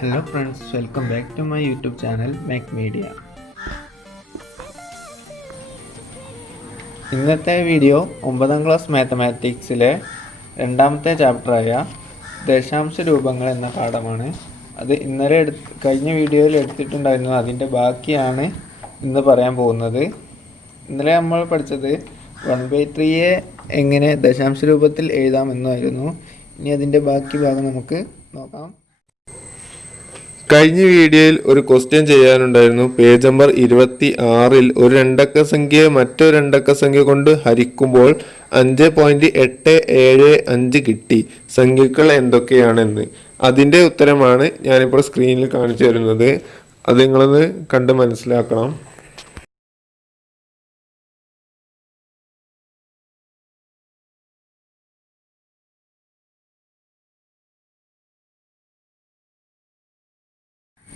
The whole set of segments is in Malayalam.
Hello friends, welcome back to my YouTube channel Mac Media. ഇന്നത്തെ വീഡിയോ 9ാം ക്ലാസ് മാത്തമാറ്റിക്സിലെ രണ്ടാമത്തെ ചാപ്റ്ററായ ദശാംശ രൂപങ്ങൾ എന്ന പാഠമാണ്. അത് കഴിഞ്ഞ വീഡിയോയിൽ എടുത്തിട്ടുണ്ടായിരുന്നു. അതിൻ്റെ ബാക്കിയാണ് ഇന്ന് പറയാൻ പോകുന്നത്. ഇന്നലെ നമ്മൾ പഠിച്ചത് 1/3 എങ്ങനെ ദശാംശ രൂപത്തിൽ എഴുതാമെന്നായിരുന്നു. ഇനി അതിൻ്റെ ബാക്കി ഭാഗം നമുക്ക് നോക്കാം. കഴിഞ്ഞ വീഡിയോയിൽ ഒരു ക്വസ്റ്റ്യൻ ചെയ്യാനുണ്ടായിരുന്നു. പേജ് നമ്പർ 26-ൽ ഒരു രണ്ടക്ക സംഖ്യയെ മറ്റൊരു രണ്ടക്ക സംഖ്യ കൊണ്ട് ഹരിക്കുമ്പോൾ 5.875 കിട്ടി. സംഖ്യകൾ എന്തൊക്കെയാണെന്ന് അതിൻ്റെ ഉത്തരമാണ് ഞാനിപ്പോൾ സ്ക്രീനിൽ കാണിച്ചു തരുന്നത്. അത് നിങ്ങളൊന്ന് കണ്ട് മനസ്സിലാക്കണം.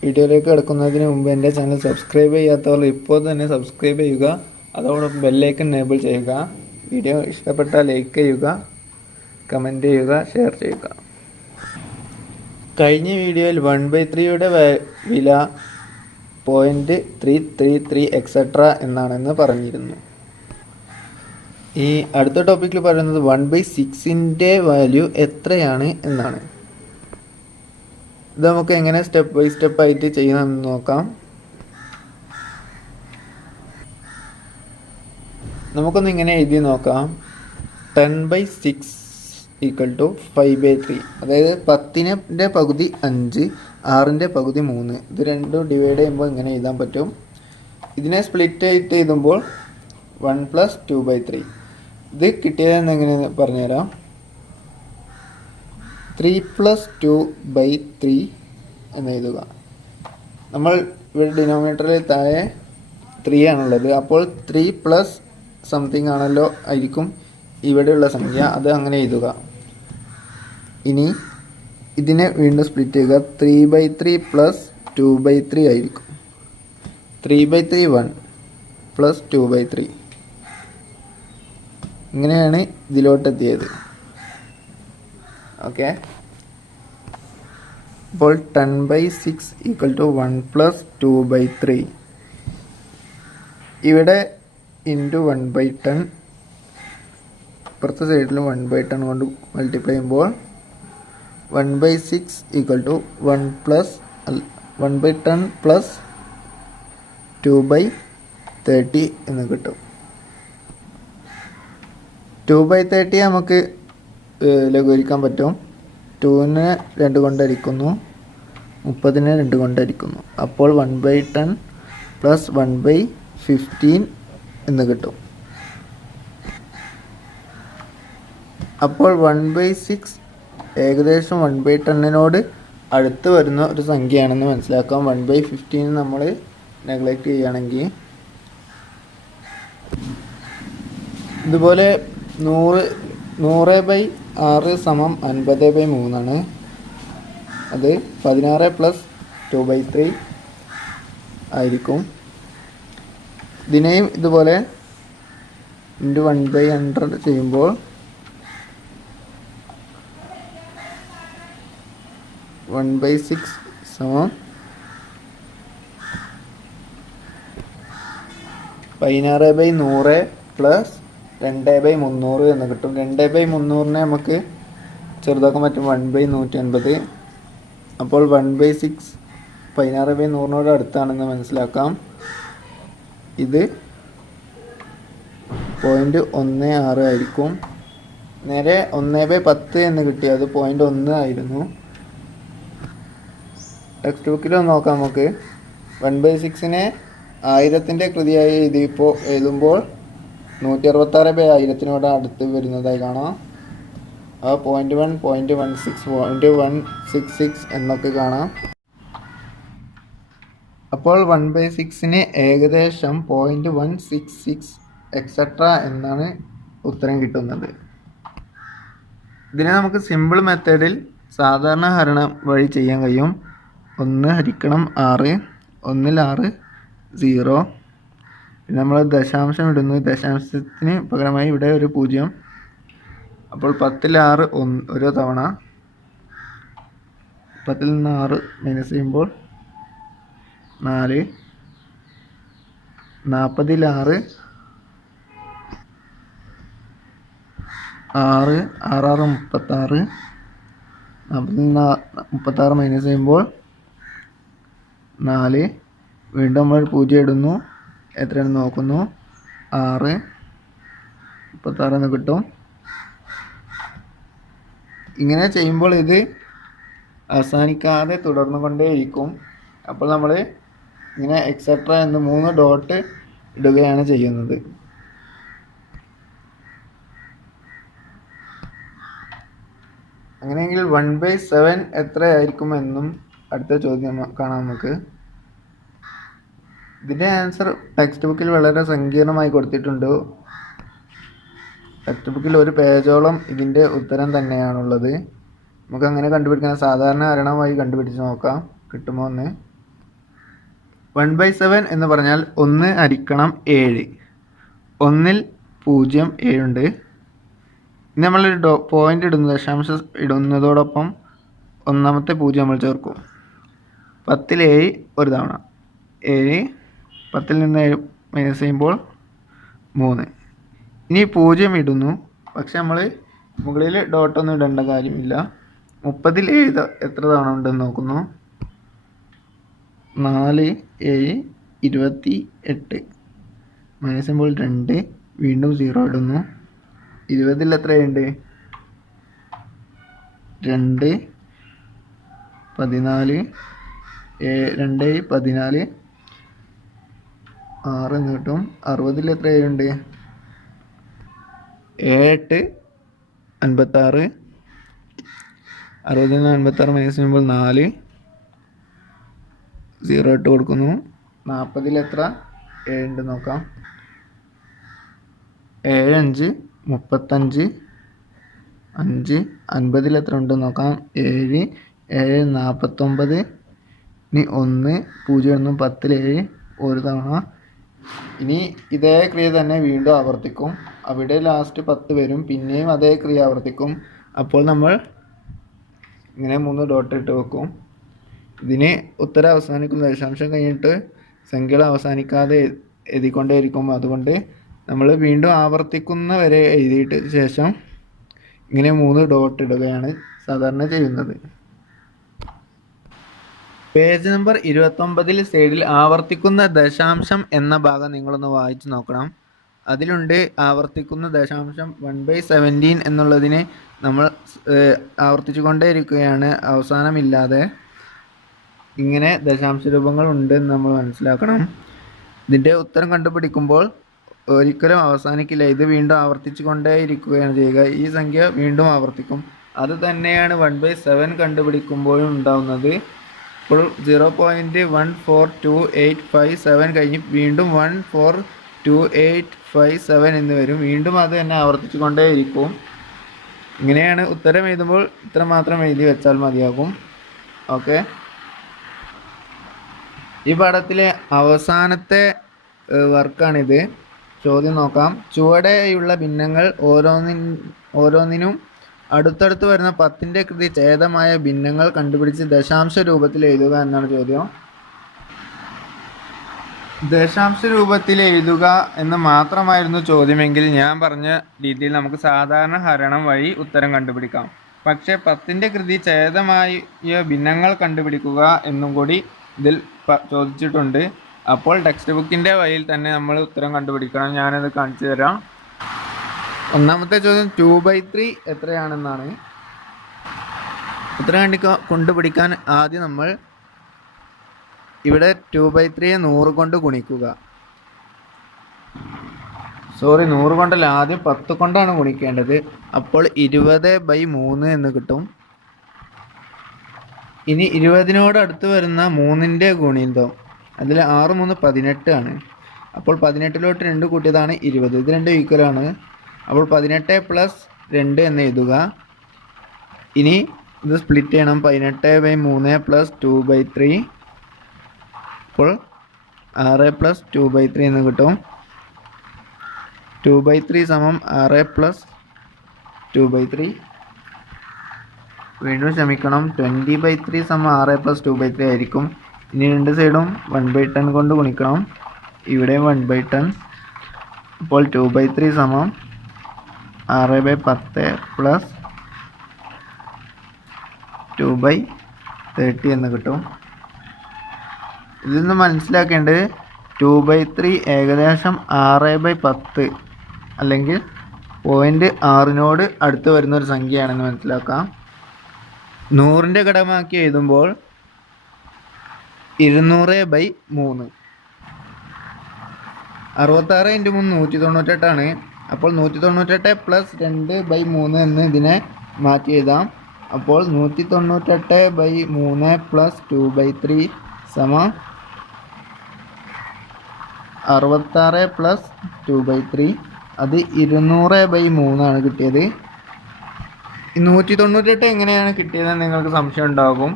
വീഡിയോയിലേക്ക് കിടക്കുന്നതിന് മുമ്പ് എൻ്റെ ചാനൽ സബ്സ്ക്രൈബ് ചെയ്യാത്തവർ ഇപ്പോൾ തന്നെ സബ്സ്ക്രൈബ് ചെയ്യുക. അതോടൊപ്പം ബെല്ലൈക്കൺ എനേബിൾ ചെയ്യുക. വീഡിയോ ഇഷ്ടപ്പെട്ടാൽ ലൈക്ക് ചെയ്യുക, കമൻറ്റ് ചെയ്യുക, ഷെയർ ചെയ്യുക. കഴിഞ്ഞ വീഡിയോയിൽ 1/3യുടെ വില 0.333 എക്സെട്ര എന്നാണെന്ന് പറഞ്ഞിരുന്നു. ഈ അടുത്ത ടോപ്പിക്കിൽ പറയുന്നത് 1/6ൻ്റെ വാല്യൂ എത്രയാണ് എന്നാണ്. ഇത് നമുക്ക് എങ്ങനെ സ്റ്റെപ്പ് ബൈ സ്റ്റെപ്പ് ആയിട്ട് ചെയ്യണമെന്ന് നോക്കാം. നമുക്കൊന്ന് ഇങ്ങനെ എഴുതി നോക്കാം. 10/6 = 5/3. അതായത് 10ൻ്റെ പകുതി 5, 6ൻ്റെ പകുതി 3. ഇത് രണ്ടും ഡിവൈഡ് ചെയ്യുമ്പോൾ ഇങ്ങനെ എഴുതാൻ പറ്റും. ഇതിനെ സ്പ്ലിറ്റ് ആയിട്ട് എഴുതുമ്പോൾ 1 + 2/3. ഇത് കിട്ടിയതെന്ന് എങ്ങനെ പറഞ്ഞുതരാം. 3 + 2/3 എന്ന് എഴുതുക. നമ്മൾ ഇവിടെ ഡിനോമിനേറ്ററിൽ താഴെ 3 ആണുള്ളത്. അപ്പോൾ 3 + സംതിങ് ആണല്ലോ ആയിരിക്കും ഇവിടെയുള്ള സംഖ്യ. അത് അങ്ങനെ എഴുതുക. ഇനി ഇതിനെ വീണ്ടും സ്പ്ലിറ്റ് ചെയ്യുക. 3/3 + 2/3 ആയിരിക്കും. 3/3 1 + 2/3. ഇങ്ങനെയാണ് ഇതിലോട്ടെത്തിയത്. ഓക്കെ. അപ്പോൾ 10/6 = 1 + 2/3. ഇവിടെ ഇൻറ്റു 1/10, ഇപ്പുറത്തെ സൈഡിൽ 1/10 കൊണ്ട് മൾട്ടിപ്ലൈ ചെയ്യുമ്പോൾ 1/6 = 1/10 + 2/30 എന്ന് കിട്ടും. 2/30 നമുക്ക് ലഘൂകരിക്കാൻ പറ്റും. 2നെ 2 കൊണ്ട് ഹരിക്കുന്നു, 30നെ 2 കൊണ്ട് ഹരിക്കുന്നു. അപ്പോൾ 1/10 + 1/15 എന്ന് കിട്ടും. അപ്പോൾ 1/6 ഏകദേശം 1/10നോട് അടുത്ത് വരുന്ന ഒരു സംഖ്യയാണെന്ന് മനസ്സിലാക്കാം. 1/15 നമ്മൾ നെഗ്ലക്റ്റ് ചെയ്യുകയാണെങ്കിൽ ഇതുപോലെ 100/6 = 50/3 ആണ്. അത് 16 + 2/3 ആയിരിക്കും. ഇതിനെയും ഇതുപോലെ ഇൻറ്റു 1/100 ചെയ്യുമ്പോൾ 1/6 = 16/100 + 2/300 എന്ന് കിട്ടും. 2/300നെ നമുക്ക് ചെറുതാക്കാൻ പറ്റും. 1/150. അപ്പോൾ 1/6 16/100നോട് അടുത്താണെന്ന് മനസ്സിലാക്കാം. ഇത് 0.16 ആയിരിക്കും. നേരെ 1/10 എന്ന് കിട്ടിയത് 0.1 ആയിരുന്നു. ടെക്സ്റ്റ് ബുക്കിൽ നോക്കാം നമുക്ക്. 1/6നെ 1000ൻ്റെ കൃതിയായി എഴുതുമ്പോൾ 166/1000നോട് അടുത്ത് വരുന്നതായി കാണാം. ആ 0.1, 0.16, 0.166 എന്നൊക്കെ കാണാം. അപ്പോൾ 1/6ന് ഏകദേശം 0.166 എക്സെട്ര എന്നാണ് ഉത്തരം കിട്ടുന്നത്. ഇതിനെ നമുക്ക് സിമ്പിൾ മെത്തേഡിൽ സാധാരണ ഹരണം വഴി ചെയ്യാൻ കഴിയും. 1 ഹരിക്കണം 6, 1 ൽ 6 0. പിന്നെ നമ്മൾ ദശാംശം ഇടുന്നു. ദശാംശത്തിന് പകരമായി ഇവിടെ ഒരു 0. അപ്പോൾ 10 ൽ 6 ഒരു തവണ, 10 നിന്ന് 6 മൈനസ് ചെയ്യുമ്പോൾ 4. 40 6 6 6 36. 40 നിന്ന് 36 മൈനസ് ചെയ്യുമ്പോൾ 4. വീണ്ടും നമ്മൾ 0 ഇടുന്നു. എത്രയാണെന്ന് നോക്കുന്നു. 6 36 എന്ന് കിട്ടും. ഇങ്ങനെ ചെയ്യുമ്പോൾ ഇത് അവസാനിക്കാതെ തുടർന്നു കൊണ്ടേയിരിക്കും. അപ്പോൾ നമ്മൾ ഇങ്ങനെ എക്സെട്ര എന്ന് 3 ഡോട്ട് ഇടുകയാണ് ചെയ്യുന്നത്. അങ്ങനെയെങ്കിൽ 1/7 എത്രയായിരിക്കും എന്നും അടുത്ത ചോദ്യം കാണാം നമുക്ക്. ഇതിൻ്റെ ആൻസർ ടെക്സ്റ്റ് ബുക്കിൽ വളരെ സങ്കീർണമായി കൊടുത്തിട്ടുണ്ട്. ടെക്സ്റ്റ് ബുക്കിൽ ഒരു പേജോളം ഇതിൻ്റെ ഉത്തരം തന്നെയാണുള്ളത്. നമുക്ക് അങ്ങനെ കണ്ടുപിടിക്കാൻ സാധാരണ ഹരണമായി കണ്ടുപിടിച്ച് നോക്കാം കിട്ടുമോ എന്ന്. 1/7 എന്ന് പറഞ്ഞാൽ 1 ഹരിക്കണം 7. 1-ൽ 0 7 ഉണ്ട്. ഇനി നമ്മളൊരു പോയിന്റ് ഇടുന്നു, ദശാംശം ഇടുന്നതോടൊപ്പം ഒന്നാമത്തെ 0 നമ്മൾ ചേർക്കും. 10-ൽ 7 ഒരു തവണ 7. 10-ൽ നിന്ന് 7 മൈനസ് ചെയ്യുമ്പോൾ 3. ഇനി 0 ഇടുന്നു, പക്ഷെ നമ്മൾ മുകളിൽ ഡോട്ടൊന്നും ഇടേണ്ട കാര്യമില്ല. 30-ൽ 7 എത്ര തവണ ഉണ്ടെന്ന് നോക്കുന്നു. 4 7 28 മൈനസ് ചെയ്യുമ്പോൾ 2. വീണ്ടും 0 ഇടുന്നു. 20-ൽ എത്രയുണ്ട്? 2 14 2 14 6 എന്ന് കിട്ടും. 60-ൽ എത്രയുണ്ട്? 7 56. 60-ൽ നിന്ന് 56 മൈനസ് ചെയ്യുമ്പോൾ 4. 0 ഇട്ട് കൊടുക്കുന്നു. 40-ൽ എത്ര 7 ഉണ്ട് നോക്കാം. 7 5 35 5. 50-ൽ എത്ര ഉണ്ടെന്ന് നോക്കാം. 7 7 49. ഇനി 1 0 എന്നും 10-ൽ 7 ഒരു തവണ. ഇനി ഇതേ ക്രിയ തന്നെ വീണ്ടും ആവർത്തിക്കും. അവിടെ ലാസ്റ്റ് 10 വരും. പിന്നെയും അതേ ക്രിയ ആവർത്തിക്കും. അപ്പോൾ നമ്മൾ ഇങ്ങനെ 3 ഡോട്ട് ഇട്ട് വെക്കും. ഇതിന് ഉത്തരം അവസാനിക്കും. ദശാംശം കഴിഞ്ഞിട്ട് സംഖ്യകൾ അവസാനിക്കാതെ എഴുതിക്കൊണ്ടേയിരിക്കും. അതുകൊണ്ട് നമ്മൾ വീണ്ടും ആവർത്തിക്കുന്ന വരെ എഴുതിയിട്ട് ശേഷം ഇങ്ങനെ 3 ഡോട്ട് ഇടുകയാണ് സാധാരണ ചെയ്യുന്നത്. പേജ് നമ്പർ 29-ൽ സൈഡിൽ ആവർത്തിക്കുന്ന ദശാംശം എന്ന ഭാഗം നിങ്ങളൊന്ന് വായിച്ചു നോക്കണം. അതിലുണ്ട് ആവർത്തിക്കുന്ന ദശാംശം 1/17 എന്നുള്ളതിനെ നമ്മൾ ആവർത്തിച്ചു കൊണ്ടേയിരിക്കുകയാണ് അവസാനമില്ലാതെ. ഇങ്ങനെ ദശാംശ രൂപങ്ങൾ ഉണ്ട് എന്ന് നമ്മൾ മനസ്സിലാക്കണം. ഇതിൻ്റെ ഉത്തരം കണ്ടുപിടിക്കുമ്പോൾ ഒരിക്കലും അവസാനിക്കില്ല. ഇത് വീണ്ടും ആവർത്തിച്ചു കൊണ്ടേയിരിക്കുകയാണ് ചെയ്യുക. ഈ സംഖ്യ വീണ്ടും ആവർത്തിക്കും. അത് തന്നെയാണ് 1/7 കണ്ടുപിടിക്കുമ്പോഴും ഉണ്ടാവുന്നത്. ഇപ്പോൾ 0.142857 കഴിഞ്ഞ് വീണ്ടും 142857 എന്ന് വരും. വീണ്ടും അത് തന്നെ ആവർത്തിച്ചു കൊണ്ടേയിരിക്കും. ഇങ്ങനെയാണ് ഉത്തരം എഴുതുമ്പോൾ ഇത്ര മാത്രം എഴുതി വെച്ചാൽ മതിയാകും. ഓക്കെ, ഈ പാഠത്തിലെ അവസാനത്തെ വർക്കാണിത്. ചോദ്യം നോക്കാം. ചുവടെയുള്ള ഭിന്നങ്ങൾ ഓരോന്നിനും അടുത്തടുത്ത് വരുന്ന 10ൻ്റെ കൃതി ഛേദമായ ഭിന്നങ്ങൾ കണ്ടുപിടിച്ച് ദശാംശ രൂപത്തിൽ എഴുതുക എന്നാണ് ചോദ്യം. ദശാംശ രൂപത്തിൽ എഴുതുക എന്ന് മാത്രമായിരുന്നു ചോദ്യമെങ്കിൽ ഞാൻ പറഞ്ഞ രീതിയിൽ നമുക്ക് സാധാരണ ഹരണം വഴി ഉത്തരം കണ്ടുപിടിക്കാം. പക്ഷേ 10ൻ്റെ കൃതി ഛേദമായ ഭിന്നങ്ങൾ കണ്ടുപിടിക്കുക എന്നും കൂടി ഇതിൽ ചോദിച്ചിട്ടുണ്ട്. അപ്പോൾ ടെക്സ്റ്റ് ബുക്കിൻ്റെ വഴിയിൽ തന്നെ നമ്മൾ ഉത്തരം കണ്ടുപിടിക്കണം. ഞാനത് കാണിച്ചു തരാം. ഒന്നാമത്തെ ചോദ്യം 2/3 എത്രയാണെന്നാണ്. ഉത്തരം കൊണ്ടുപിടിക്കാൻ ആദ്യം നമ്മൾ ഇവിടെ 2/3 100 കൊണ്ട് ഗുണിക്കുക. 100 കൊണ്ടല്ല, ആദ്യം 10 കൊണ്ടാണ് ഗുണിക്കേണ്ടത്. അപ്പോൾ 20/3 എന്ന് കിട്ടും. ഇനി 20നോട് അടുത്ത് വരുന്ന 3ൻ്റെ ഗുണിതം, അതിൽ 6 3 18 ആണ്. അപ്പോൾ 18ലോട്ട് 2 കൂട്ടിയതാണ് 20. ഇത് രണ്ടും ഈക്വലാണ്. അപ്പോൾ 18 + 2 എന്ന് എഴുതുക. ഇനി ഇത് സ്പ്ലിറ്റ് ചെയ്യണം. 18/3 + 2/3. അപ്പോൾ 6 + 2/3 എന്ന് കിട്ടും. 2/3 = 6 + 2/3. വീണ്ടും ക്ഷമിക്കണം. 20/3 = 6 + 2/3 ആയിരിക്കും. ഇനി രണ്ട് സൈഡും 1/10 കൊണ്ട് ഗുണിക്കണം. ഇവിടെയും 1/10. അപ്പോൾ 2/3 = 6/10 + 2/30 എന്ന് കിട്ടും. ഇതിൽ നിന്ന് മനസ്സിലാക്കേണ്ടത് 2/3 ഏകദേശം 6/10 അല്ലെങ്കിൽ 0.6 അടുത്ത് വരുന്ന ഒരു സംഖ്യയാണെന്ന് മനസ്സിലാക്കാം. 100ൻ്റെ ഘടകമാക്കി എഴുതുമ്പോൾ 200/3. 66 × 3 198 ആണ്. അപ്പോൾ 198 + 2/3 എന്ന് ഇതിനെ മാറ്റി എഴുതാം. അപ്പോൾ 198/3 + 2/3 = 66 + 2/3. അത് 200/3 ആണ് കിട്ടിയത്. 198 എങ്ങനെയാണ് കിട്ടിയതെന്ന് നിങ്ങൾക്ക് സംശയം ഉണ്ടാകും.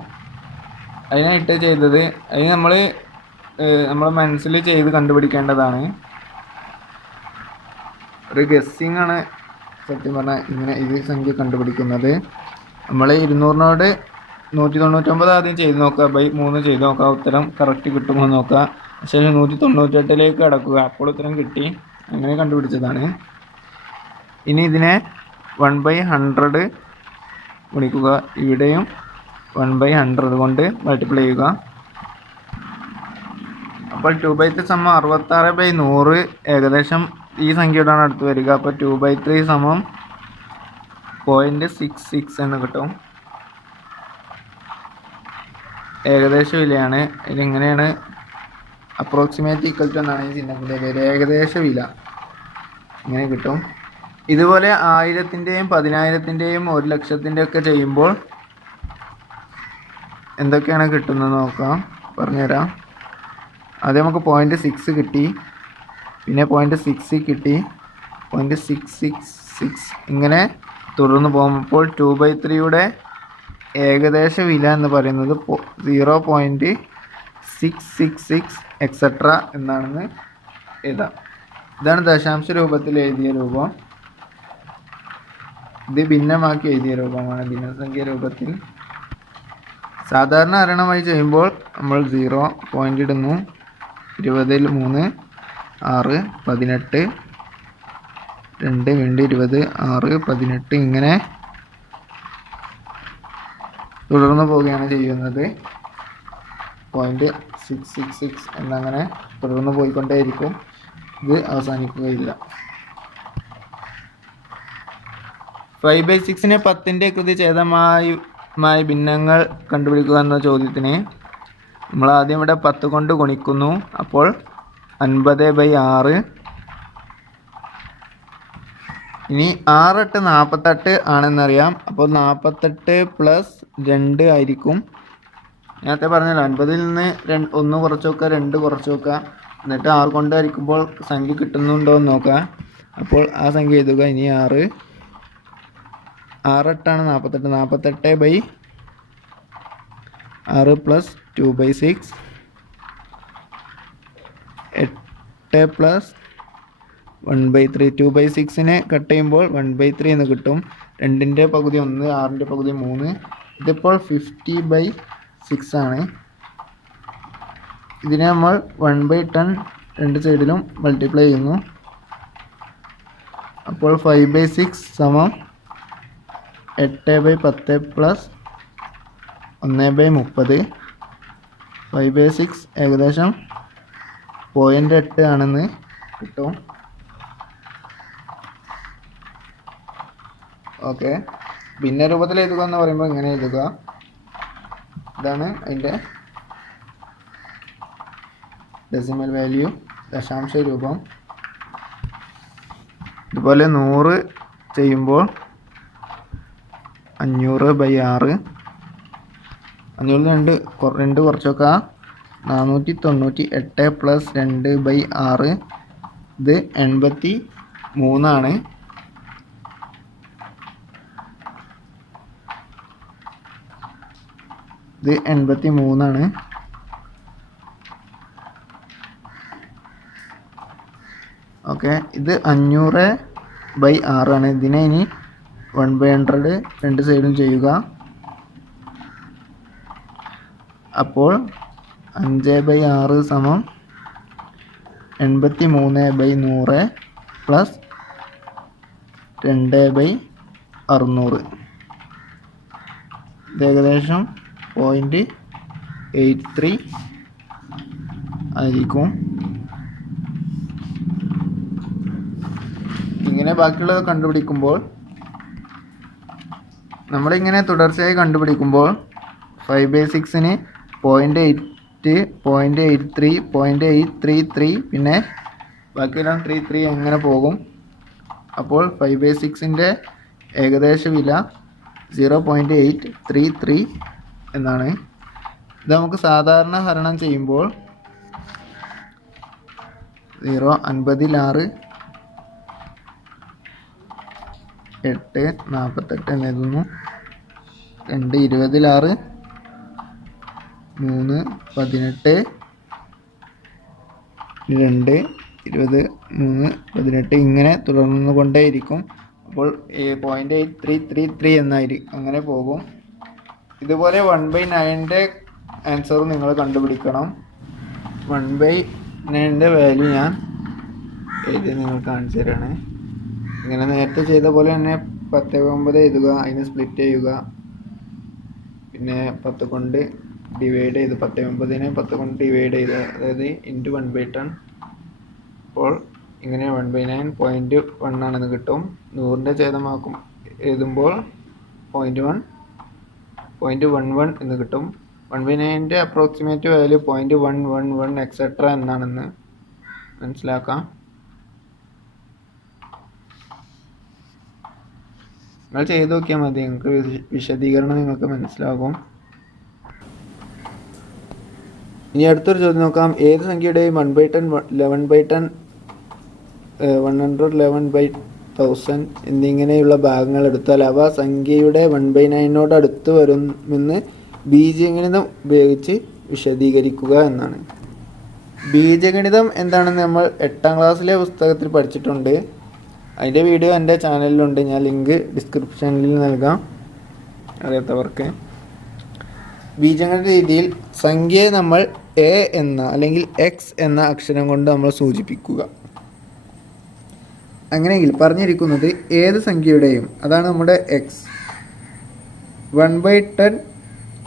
അതിനായിട്ട് ചെയ്തത്, അതിന് നമ്മൾ മനസ്സിൽ ചെയ്ത് കണ്ടുപിടിക്കേണ്ടതാണ്. ഒരു ഗസ്സിങ് ആണ് സത്യം പറഞ്ഞാൽ ഇങ്ങനെ ഈ സംഖ്യ കണ്ടുപിടിക്കുന്നത്. നമ്മൾ 200നോട് 199 ആദ്യം ചെയ്ത് നോക്കുക, 3 ചെയ്ത് നോക്കുക, ഉത്തരം കറക്റ്റ് കിട്ടുമോ നോക്കുക. ശേഷം 198ലേക്ക് കടക്കുക, അപ്പോൾ ഉത്തരം കിട്ടി. അങ്ങനെ കണ്ടുപിടിച്ചതാണ്. ഇനി ഇതിനെ 1/100 ഗുണിക്കുക. ഇവിടെയും 1/100 കൊണ്ട് മൾട്ടിപ്ലൈ ചെയ്യുക. അപ്പോൾ 2/3 = 66/100 ഏകദേശം ഈ സംഖ്യയോടാണ് അടുത്ത് വരിക. അപ്പോൾ 2/3 = 0.66 എന്ന് കിട്ടും. ഏകദേശ വിലയാണ്. ഇതിനെങ്ങനെയാണ് അപ്രോക്സിമേറ്റ് ഈക്വൽ ടു എന്നാണ് ഈ ചിഹ്നത്തിൻ്റെ പേര്. ഏകദേശ വില ഇങ്ങനെ കിട്ടും. ഇതുപോലെ 1000-ൻ്റെയും 10,000-ൻ്റെയും 1,00,000-ൻ്റെ ഒക്കെ ചെയ്യുമ്പോൾ എന്തൊക്കെയാണ് കിട്ടുന്നത് നോക്കാം, പറഞ്ഞുതരാം. ആദ്യം നമുക്ക് 0.6 കിട്ടി, പിന്നെ 0.6 കിട്ടി, 0.666 ഇങ്ങനെ തുടർന്ന് പോകുമ്പോൾ 2/3യുടെ ഏകദേശ വില എന്ന് പറയുന്നത് 0.666 എക്സെട്ര എന്നാണെന്ന് എഴുതാം. ഇതാണ് ദശാംശ രൂപത്തിൽ എഴുതിയ രൂപം. ഇത് ഭിന്നമാക്കി എഴുതിയ രൂപമാണ് ഭിന്നസംഖ്യ രൂപത്തിൽ. സാധാരണ ഹരണം വഴി ചെയ്യുമ്പോൾ നമ്മൾ 0 പോയിന്റ് ഇടുന്നു. 20ൽ 3 6 18 2 വീണ്ടും 20 6 18 ഇങ്ങനെ തുടർന്ന് പോവുകയാണ് ചെയ്യുന്നത്. 0.666 എന്നങ്ങനെ തുടർന്ന് പോയിക്കൊണ്ടേയിരിക്കും. ഇത് അവസാനിക്കുകയില്ല. 5/6നെ 10ൻ്റെ കൃതിഛേദമായി ഭിന്നങ്ങൾ കണ്ടുപിടിക്കുക എന്ന ചോദ്യത്തിന് നമ്മൾ ആദ്യം ഇവിടെ 10 കൊണ്ട് ഗുണിക്കുന്നു. അപ്പോൾ 50/6. ഇനി 6 8 48 ആണെന്നറിയാം. അപ്പോൾ 48 + 2 ആയിരിക്കും. നേരത്തെ പറഞ്ഞല്ലോ 50ൽ നിന്ന് 1 കുറച്ച് നോക്കുക, 2 കുറച്ച് നോക്കുക, എന്നിട്ട് 6 കൊണ്ട് ഹരിക്കുമ്പോൾ സംഖ്യ കിട്ടുന്നുണ്ടോ എന്ന് നോക്കുക. അപ്പോൾ ആ സംഖ്യ എഴുതുക. ഇനി 6 8 ആണ് 48. 48/6 + 2/6 8 + 1/3. 2/6നെ കട്ട് ചെയ്യുമ്പോൾ 1/3 എന്ന് കിട്ടും. 2ൻ്റെ പകുതി 1, 6ൻ്റെ പകുതി 3. ഇതിപ്പോൾ 50/6 ആണ്. ഇതിനെ നമ്മൾ 1/10 രണ്ട് സൈഡിലും മൾട്ടിപ്ലൈ ചെയ്യുന്നു. അപ്പോൾ 5/6 = 8/10 + 1/30. 5/6 ഏകദേശം 0.8 ആണെന്ന് കിട്ടും. ഓക്കെ, ഭിന്ന രൂപത്തിൽ എഴുതുക എന്ന് പറയുമ്പോൾ ഇങ്ങനെ എഴുതുക. ഇതാണ് അതിൻ്റെ ഡെസിമൽ വാല്യൂ, ദശാംശ രൂപം. ഇതുപോലെ 100 ചെയ്യുമ്പോൾ 500/6. 500 2 കുറച്ച് നോക്കുക. 498 + 2/6. ഇത് 83 ആണ്. ഇത് 83 ആണ്. ഓക്കെ, ഇത് 500/6 ആണ്. ഇതിനെ ഇനി 1/100 രണ്ട് സൈഡും ചെയ്യുക. അപ്പോൾ 5/6 സമം 83/100 പ്ലസ് 2/600. ഇത് ഏകദേശം 0.83 ആയിരിക്കും. ഇങ്ങനെ ബാക്കിയുള്ളത് കണ്ടുപിടിക്കുമ്പോൾ നമ്മളിങ്ങനെ തുടർച്ചയായി കണ്ടുപിടിക്കുമ്പോൾ 5/6ന് 0.8, 0.83, 0.833 പിന്നെ ബാക്കിയെല്ലാം 33 അങ്ങനെ പോകും. അപ്പോൾ 5/6ൻ്റെ ഏകദേശ വില 0.833 എന്നാണ്. ഇത് നമുക്ക് സാധാരണ ഹരണം ചെയ്യുമ്പോൾ 0 50/6 8 48 എന്ന് എഴുതുന്നു. 2 20/6 3 18 2 20 3 18 ഇങ്ങനെ തുടർന്നു കൊണ്ടേയിരിക്കും. അപ്പോൾ 0.8333 എന്നായിരിക്കും അങ്ങനെ പോകും. ഇതുപോലെ 1/9ൻ്റെ ആൻസർ നിങ്ങൾ കണ്ടുപിടിക്കണം. 1/9ൻ്റെ വാല്യൂ ഞാൻ എഴുതി നിങ്ങൾ കാണിച്ചു തരാണ്. ഇങ്ങനെ നേരത്തെ ചെയ്ത പോലെ തന്നെ 10/9 എഴുതുക, അതിന് സ്പ്ലിറ്റ് ചെയ്യുക, പിന്നെ 10 കൊണ്ട് ഡിവൈഡ് ചെയ്ത് 10/9നെ 10 കൊണ്ട് ഡിവൈഡ് ചെയ്ത് അതായത് ഇൻറ്റു 1/10. അപ്പോൾ ഇങ്ങനെ 1/9 0.1 ആണെന്ന് കിട്ടും. 100ൻ്റെ ഛേദമാക്കും എഴുതുമ്പോൾ 0.11 എന്ന് കിട്ടും. 1/9ൻ്റെ അപ്രോക്സിമേറ്റ് വാല്യൂ 0.111 എക്സെട്ര എന്നാണെന്ന് മനസ്സിലാക്കാം. നിങ്ങൾ ചെയ്ത് നോക്കിയാൽ മതി, നിങ്ങൾക്ക് വിശദീകരണം നിങ്ങൾക്ക് മനസ്സിലാകും. ഇനി അടുത്തൊരു ചോദ്യം നോക്കാം. ഏത് സംഖ്യയുടെയും 1/10 11/10 111/1000 എന്നിങ്ങനെയുള്ള ഭാഗങ്ങൾ എടുത്താൽ അവ സംഖ്യയുടെ 1/9നോട് അടുത്ത് വരുമെന്ന് ബീജഗണിതം ഉപയോഗിച്ച് വിശദീകരിക്കുക എന്നാണ്. ബീജഗണിതം എന്താണെന്ന് നമ്മൾ 8ാം ക്ലാസ്സിലെ പുസ്തകത്തിൽ പഠിച്ചിട്ടുണ്ട്. അതിൻ്റെ വീഡിയോ എൻ്റെ ചാനലിലുണ്ട്. ഞാൻ ലിങ്ക് ഡിസ്ക്രിപ്ഷനിൽ നൽകാം അറിയാത്തവർക്ക്. ബീജഗണിത രീതിയിൽ സംഖ്യയെ നമ്മൾ എ എന്ന അല്ലെങ്കിൽ എക്സ് എന്ന അക്ഷരം കൊണ്ട് നമ്മൾ സൂചിപ്പിക്കുക. അങ്ങനെയെങ്കിൽ പറഞ്ഞിരിക്കുന്നത് ഏത് സംഖ്യയുടെയും, അതാണ് നമ്മുടെ എക്സ്, 1/10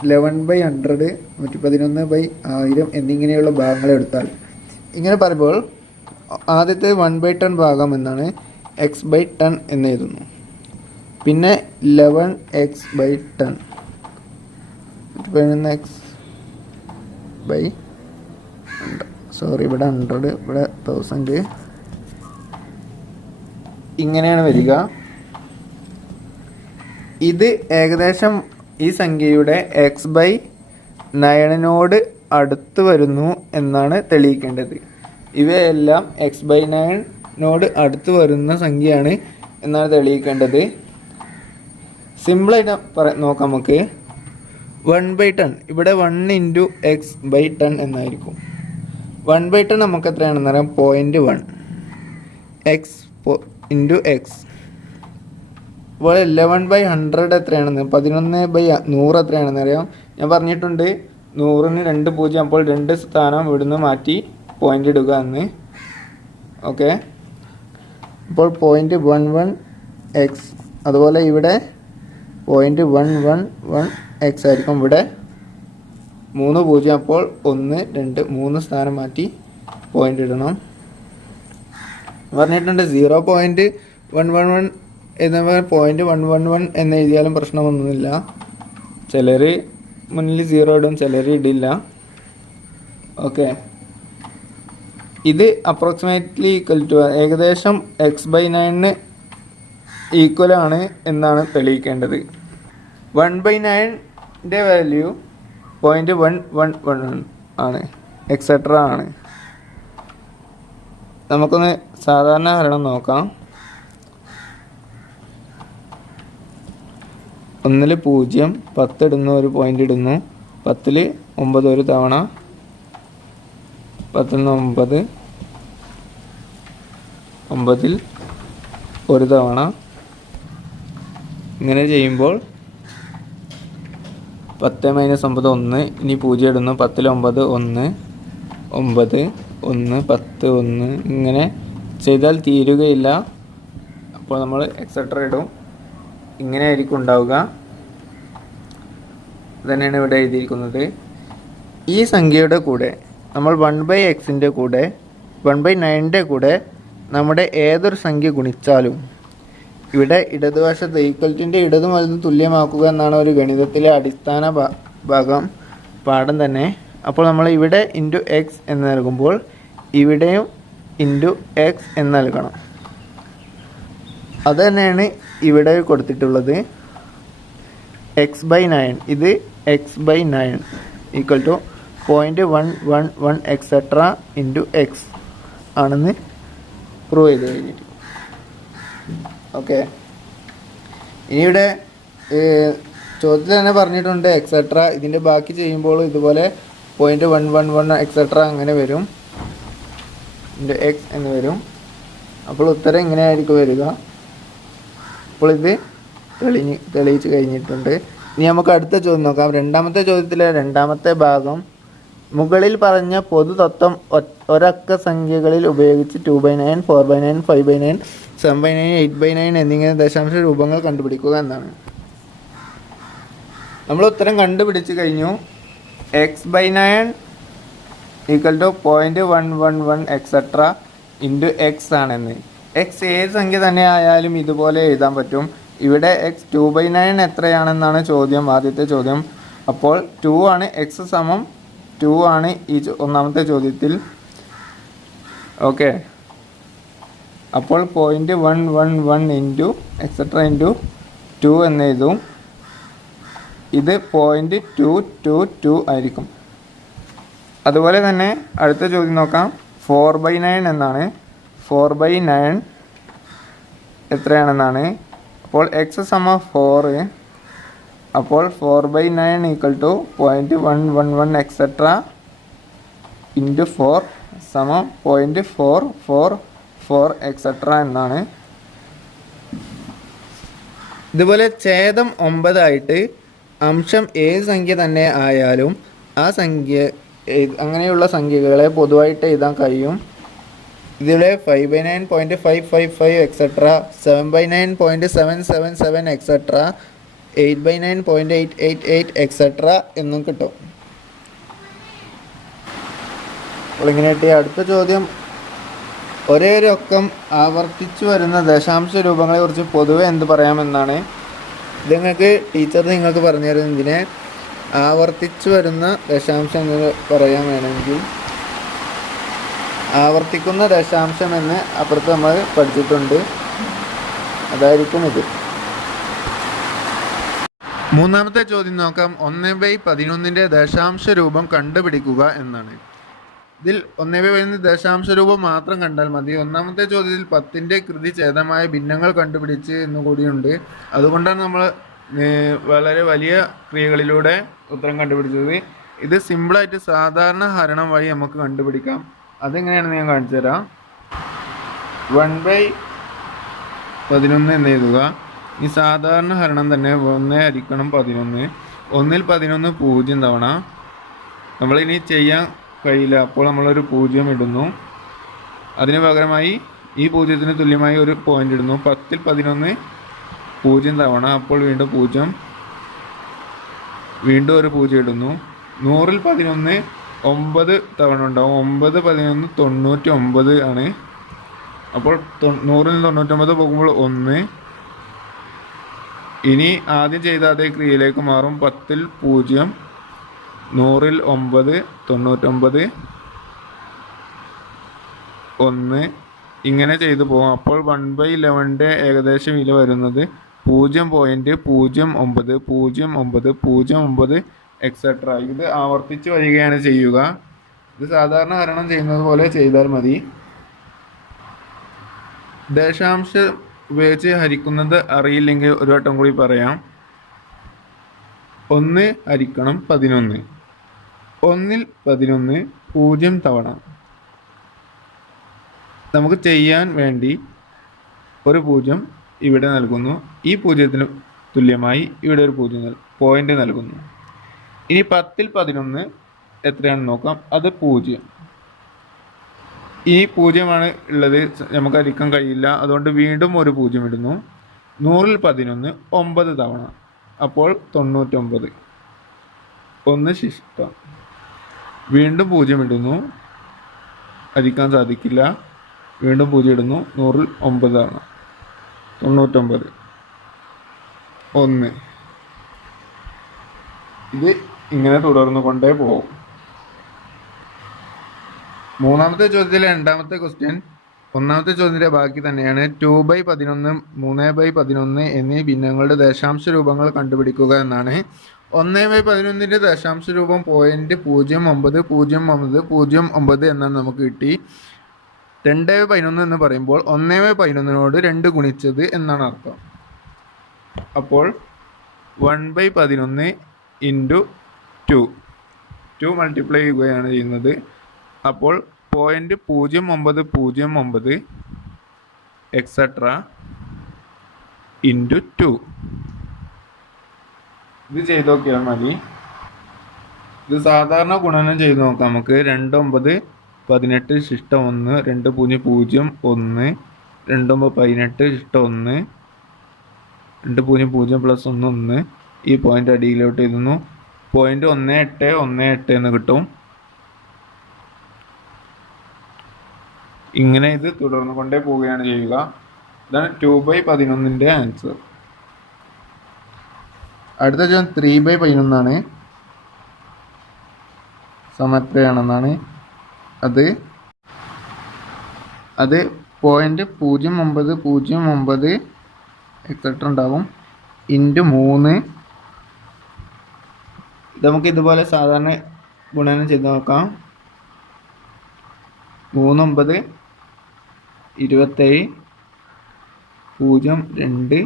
11/100 111/1000 എന്നിങ്ങനെയുള്ള ഭാഗങ്ങൾ എടുത്താൽ, ഇങ്ങനെ പറയുമ്പോൾ ആദ്യത്തെ 1/10 ഭാഗം എന്നാണ് x/10 എന്ന് എഴുതുന്നു. പിന്നെ 11x/10 സോറി ഇവിടെ 100 ഇവിടെ 1000 ഇങ്ങനെയാണ് വരിക. ഇത് ഏകദേശം ഈ സംഖ്യയുടെ x/9നോട് അടുത്ത് വരുന്നു എന്നാണ് തെളിയിക്കേണ്ടത്. ഇവയെല്ലാം x/9നോട് അടുത്ത് വരുന്ന സംഖ്യയാണ് എന്നാണ് തെളിയിക്കേണ്ടത്. സിമ്പിളായിട്ട് നോക്കാം നമുക്ക്. 1/10 ഇവിടെ 1 × x/10 എന്നായിരിക്കും. 1/10 നമുക്ക് എത്രയാണെന്ന് അറിയാം, 0.1 x × x. അപ്പോൾ 11/100 എത്രയാണെന്ന്, 11/100 എത്രയാണെന്ന് അറിയാം. ഞാൻ പറഞ്ഞിട്ടുണ്ട് 100ന് 2 0, അപ്പോൾ 2 സ്ഥാനം ഇവിടുന്ന് മാറ്റി പോയിൻ്റ് ഇടുക എന്ന്. ഓക്കെ, അപ്പോൾ 0.11x. അതുപോലെ ഇവിടെ 0.111x ആയിരിക്കും. ഇവിടെ 3 0, അപ്പോൾ 1 2 3 സ്ഥാനം മാറ്റി പോയിൻ്റ് ഇടണം പറഞ്ഞിട്ടുണ്ട്. 0.111 എന്ന 0.111 എന്ന് എഴുതിയാലും പ്രശ്നമൊന്നുമില്ല. ചിലർ മുന്നിൽ 0 ഇടും, ചിലർ ഇടില്ല. ഓക്കെ, ഇത് അപ്രോക്സിമേറ്റ്ലി ഈക്വൽ ടു ഏകദേശം x/9 ഈക്വൽ ആണ് എന്നാണ് തെളിയിക്കേണ്ടത്. 1/9ൻ്റെ വാല്യൂ 0.111 ആണ്, എക്സെട്ര ആണ്. നമുക്കൊന്ന് സാധാരണ ഹരണം നോക്കാം. 1ൽ 0, 10 ഇടുന്നു, ഒരു പോയിൻ്റ് ഇടുന്നു. 10ൽ 9 ഒരു തവണ, 10ൽ 9, 9ൽ ഒരു തവണ. ഇങ്ങനെ ചെയ്യുമ്പോൾ 10 മൈനസ് 9 1. ഇനി 0 ഇടുന്നു. 10 9 1 9 1 10 1 ഇങ്ങനെ ചെയ്താൽ തീരുകയില്ല. അപ്പോൾ നമ്മൾ എക്സെട്ര ഇടും. ഇങ്ങനെയായിരിക്കും ഉണ്ടാവുക. തന്നെയാണ് ഇവിടെ എഴുതിയിരിക്കുന്നത്. ഈ സംഖ്യയുടെ കൂടെ നമ്മൾ 1/xൻ്റെ കൂടെ 1/9ൻ്റെ കൂടെ നമ്മുടെ ഏതൊരു സംഖ്യ ഗുണിച്ചാലും ഇവിടെ ഇടതുവശത്ത് ഈക്വൽറ്റിൻ്റെ ഇടതും വലതും തുല്യമാക്കുക എന്നാണ് ഒരു ഗണിതത്തിലെ അടിസ്ഥാന പാഠം തന്നെ. അപ്പോൾ നമ്മൾ ഇവിടെ ഇൻറ്റു എക്സ് എന്ന് നൽകുമ്പോൾ ഇവിടെയും ഇൻറ്റു എക്സ് എന്ന് നൽകണം. അത് തന്നെയാണ് ഇവിടെ കൊടുത്തിട്ടുള്ളത്. x/9 ഇത് x/9 equal to 0.111 etcetera into x ആണെന്ന് പ്രൂവ് ചെയ്ത് കഴിഞ്ഞിട്ട്. ഓക്കെ, ഇനിയിവിടെ ചോദ്യത്തിൽ തന്നെ പറഞ്ഞിട്ടുണ്ട് എക്സെട്ര. ഇതിൻ്റെ ബാക്കി ചെയ്യുമ്പോൾ ഇതുപോലെ 0.111 എക്സെട്ര അങ്ങനെ വരും, ഇൻറ്റു എക്സ് എന്ന് വരും. അപ്പോൾ ഉത്തരം ഇങ്ങനെയായിരിക്കും വരിക. അപ്പോൾ ഇത് തെളിയിച്ച് കഴിഞ്ഞിട്ടുണ്ട്. ഇനി നമുക്ക് അടുത്ത ചോദ്യം നോക്കാം. രണ്ടാമത്തെ ചോദ്യത്തിലെ രണ്ടാമത്തെ ഭാഗം മുകളിൽ പറഞ്ഞ പൊതുതത്വം ഒരക്ക സംഖ്യകളിൽ ഉപയോഗിച്ച് 2/9 4/9 5/9 7/9 8/9 എന്നിങ്ങനെ ദശാംശ രൂപങ്ങൾ കണ്ടുപിടിക്കുക എന്നാണ്. നമ്മൾ ഉത്തരം കണ്ടുപിടിച്ച് കഴിഞ്ഞു. x/9 equal to 0.111 etcetera into x ആണെന്ന്. എക്സ് ഏത് സംഖ്യ തന്നെ ആയാലും ഇതുപോലെ എഴുതാൻ പറ്റും. ഇവിടെ എക്സ് 2/9 എത്രയാണെന്നാണ് ചോദ്യം, ആദ്യത്തെ ചോദ്യം. അപ്പോൾ 2 ആണ്, എക്സ് സമം 2 ആണ് ഈ ഒന്നാമത്തെ ചോദ്യത്തിൽ. ഓക്കെ, അപ്പോൾ 0.111 ഇൻറ്റു എക്സെട്ര ഇൻറ്റു 2 എന്ന് എഴുതും. ഇത് 0.222 ആയിരിക്കും. അതുപോലെ തന്നെ അടുത്ത ചോദ്യം നോക്കാം. 4/9 എന്നാണ്. 4/9 എത്രയാണെന്നാണ്. അപ്പോൾ എക്സ് സമ 4. അപ്പോൾ 4/9 ഈക്വൽ ടു 0.111 എക്സെട്ര ഇൻറ്റു 4 സമം 0.444 എക്സെട്ര എന്നാണ്. ഇതുപോലെ ഛേദം 9 ആയിട്ട് അംശം ഏത് സംഖ്യ തന്നെ ആയാലും ആ സംഖ്യ അങ്ങനെയുള്ള സംഖ്യകളെ പൊതുവായിട്ട് എഴുതാൻ കഴിയും. ഇതിലെ 5/9 0.555 എക്സെട്ര 7/9 0.777 എക്സെട്ര 8/9 0.888 എക്സെട്ര എന്നും കിട്ടും. അപ്പോൾ ഇങ്ങനെ കിട്ടിയ അടുത്ത ചോദ്യം, ഒരേ ഒരു അക്കം ആവർത്തിച്ചു വരുന്ന ദശാംശ രൂപങ്ങളെ കുറിച്ച് പൊതുവെ എന്ത് പറയാമെന്നാണ്. ഇത് ടീച്ചർ നിങ്ങൾക്ക് പറഞ്ഞു തരുന്നത് ഇതിനെ ആവർത്തിച്ചു വരുന്ന ദശാംശം എന്ന് പറയാൻ വേണമെങ്കിൽ ആവർത്തിക്കുന്ന ദശാംശം എന്ന് അപ്പുറത്ത് നമ്മൾ പഠിച്ചിട്ടുണ്ട്, അതായിരിക്കും ഇത്. മൂന്നാമത്തെ ചോദ്യം നോക്കാം. 1/11ൻ്റെ ദശാംശ രൂപം കണ്ടുപിടിക്കുക എന്നാണ്. ഇതിൽ 1/11 ദശാംശ രൂപം മാത്രം കണ്ടാൽ മതി. ഒന്നാമത്തെ ചോദ്യത്തിൽ 10ൻ്റെ കൃതി ഛേദമായ ഭിന്നങ്ങൾ കണ്ടുപിടിച്ച് എന്നുകൂടിയുണ്ട്. അതുകൊണ്ടാണ് നമ്മൾ വളരെ വലിയ ക്രിയകളിലൂടെ ഉത്തരം കണ്ടുപിടിച്ചത്. ഇത് സിമ്പിളായിട്ട് സാധാരണ ഹരണം വഴി നമുക്ക് കണ്ടുപിടിക്കാം. അതെങ്ങനെയാണെന്ന് ഞാൻ കാണിച്ചു തരാം. 1/11 എന്ന് എഴുതുക. ഈ സാധാരണ ഹരണം തന്നെ 1 ഹരിക്കണം 11. 1ൽ 11 0 തവണ. നമ്മളിനി ചെയ്യാൻ കഴിയില്ല, അപ്പോൾ നമ്മളൊരു 0 ഇടുന്നു. അതിന് പകരമായി ഈ 0ന് തുല്യമായി ഒരു പോയിന്റ് ഇടുന്നു. 10ൽ 11 0 തവണ, അപ്പോൾ വീണ്ടും 0, വീണ്ടും ഒരു 0 ഇടുന്നു. 100ൽ 11 9 തവണ ഉണ്ടാവും. 9 11 99 ആണ്. അപ്പോൾ 100ൽ 99 പോകുമ്പോൾ 1. ഇനി ആദ്യം ചെയ്ത അതേ ക്രിയയിലേക്ക് മാറും. 10ൽ 0, 100ൽ 9, 99 1, ഇങ്ങനെ ചെയ്തു പോകും. അപ്പോൾ 1/11ൻ്റെ ഏകദേശം വില വരുന്നത് 0.090909 എക്സെട്ര. ഇത് ആവർത്തിച്ച് വരികയാണ് ചെയ്യുക. ഇത് സാധാരണ ഹരണം ചെയ്യുന്നത് പോലെ ചെയ്താൽ മതി. ദശാംശം ഉപയോഗിച്ച് ഹരിക്കുന്നത് അറിയില്ലെങ്കിൽ ഒരു വട്ടം കൂടി പറയാം. 1 ഹരിക്കണം 11. 1ൽ 11 0 തവണ. നമുക്ക് ചെയ്യാൻ വേണ്ടി ഒരു 0 ഇവിടെ നൽകുന്നു. ഈ 0ന് തുല്യമായി ഇവിടെ ഒരു പോയിന്റ് നൽകുന്നു. ഇനി 10-11 എത്രയാണെന്ന് നോക്കാം. അത് 0. ഈ 0 ഉള്ളത് നമുക്ക് അടിക്കാൻ കഴിയില്ല, അതുകൊണ്ട് വീണ്ടും ഒരു 0 ഇടുന്നു. 100-11 9 തവണ, അപ്പോൾ 99. 1 ശിഷ്ടം. വീണ്ടും 0 ഇടുന്നു, അടിക്കാൻ സാധിക്കില്ല. വീണ്ടും 0 ഇടുന്നു. 100 9 തവണ 99. 1. ഇത് ഇങ്ങനെ തുടർന്നു കൊണ്ടേ പോകും. മൂന്നാമത്തെ ചോദ്യത്തിലെ രണ്ടാമത്തെ ക്വസ്റ്റ്യൻ ഒന്നാമത്തെ ചോദ്യത്തിന്റെ ബാക്കി തന്നെയാണ്. 2/11, 3/11 എന്നീ ഭിന്നങ്ങളുടെ ദശാംശ രൂപങ്ങൾ കണ്ടുപിടിക്കുക എന്നാണ്. 1/11 ദശാംശ രൂപം 0.090909 എന്നാണ് നമുക്ക് കിട്ടി. 2/11 എന്ന് പറയുമ്പോൾ 1/11 2 ഗുണിച്ചത് എന്നാണ് അർത്ഥം. അപ്പോൾ 1/11 ഇൻറ്റു 2 മൾട്ടിപ്ലൈ ചെയ്യുകയാണ് ചെയ്യുന്നത്. അപ്പോൾ 0.0909 എക്സെട്ര ഇൻറ്റു 2. ഇത് ചെയ്ത് നോക്കിയാൽ മതി. ഇത് സാധാരണ ഗുണനം ചെയ്ത് നോക്കാം നമുക്ക്. 2 9 18 ശിഷ്ടം 1, 2 0 0 1, 2 9 18 ശിഷ്ടം 1, 2 0 0 പ്ലസ് 1 1. ഈ പോയിന്റ് അടിയിലോട്ട് എഴുതുന്നു. 0.1818 എന്ന് കിട്ടും. ഇങ്ങനെ ഇത് തുടർന്നു കൊണ്ടേ പോവുകയാണ് ചെയ്യുക. ഇതാണ് 2/11 ആൻസർ. അടുത്ത ചോദ്യം 3/11 സമത്രയാണെന്നാണ്. അത് 0.0909 എക്സെട്ര ഉണ്ടാവും ഇൻറ്റു 3. ഇത് നമുക്ക് ഇതുപോലെ സാധാരണ ഗുണനം ചെയ്ത് നോക്കാം. 3 9 27 0 2